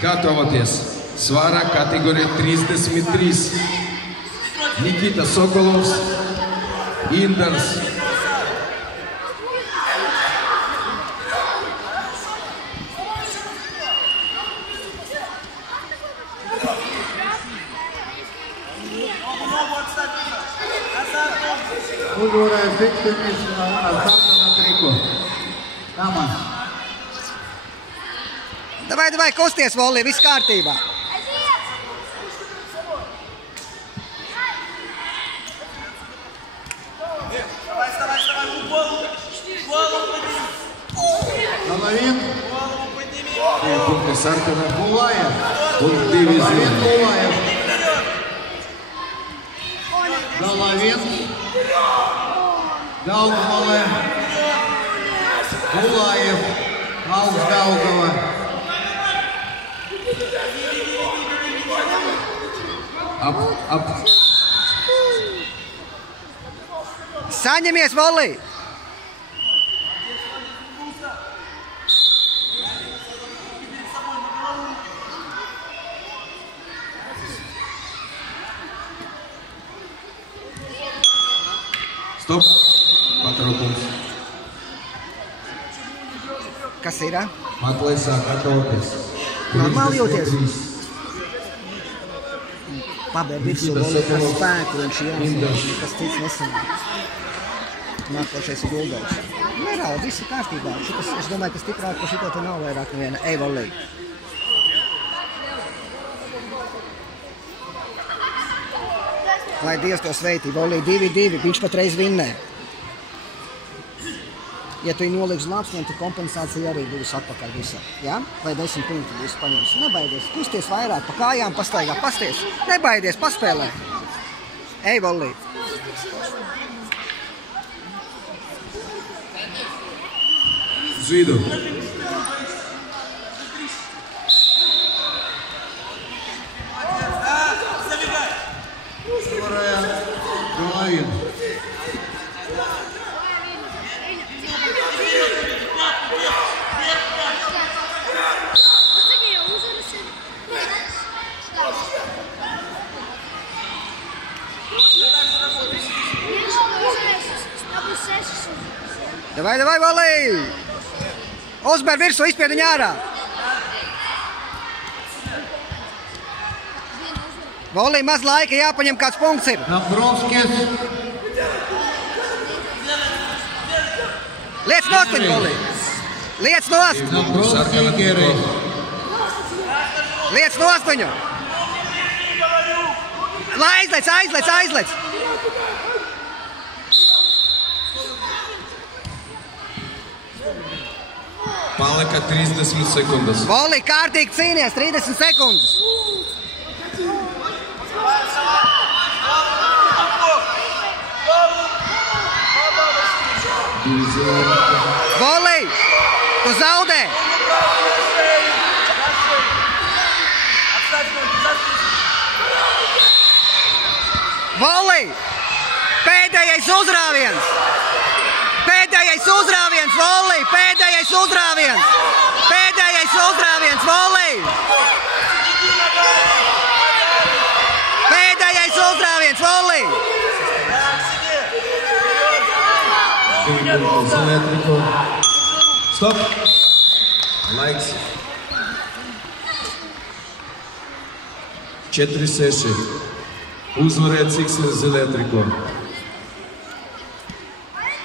Gatavoties. Svara kategorija 33. Nikita Sokolovs, Indars. Uzvarēja Fiktinis ar sarkanu triku. Kamans. Davai, kusties, Volī, viss kārtībā. Головин. Punkti sarkana. Gulajev. Un 2 zili. Gulajev. Головин. Daugavale. Gulajev. Augstdaugava. Ap. Saņemies, Volī! Stop. Patraukums. Kas ir? Matlēsā gatavoties. Normāli jūties? Pabēr virsū Volī ar spēku, viņš jāsaka, kas cits nesanāk. Nākošais ir Uldovs. Nereāli, viss ir kārtībā. Es domāju, ka stiprāk par šito te nav vairāk neviena. Ej, Volī! Lai Dievs to sveitī. Volī 2-2, viņš patreiz vinnē. Ja tu noliks lapsniem, tad kompensācija arī būs atpakaļ visam. Ja? Vai 10 punktu būs paņems. Nebaidies, kusties vairāk, pa kājām pastaigā, pasties. Nebaidies, paspēlē. Ej, Volī. Uz vidu. Uzvarēja Golavin. Davai, Volī! Uzber virsū, izspied viņu ārā! Volī, maz laika, jāpaņem kāds punkts ir. Nabrovskis. Liec nost viņu, Volī! Liec nost! Nabrovskis Gerijs. Liec nost viņu! Lai aizlec! Palika 30 sekundes. Volī, kārtīgi cīnies, 30 sekundes. Volī, tu zaudē. Volī, pēdējais uzrāviens, Volī, pēdējais uzrāviens, Volī! Pēdējais uzrāviens, Volī! Stop! Laiks. 4-6. Uzvarēt Cikslis Zilē triko.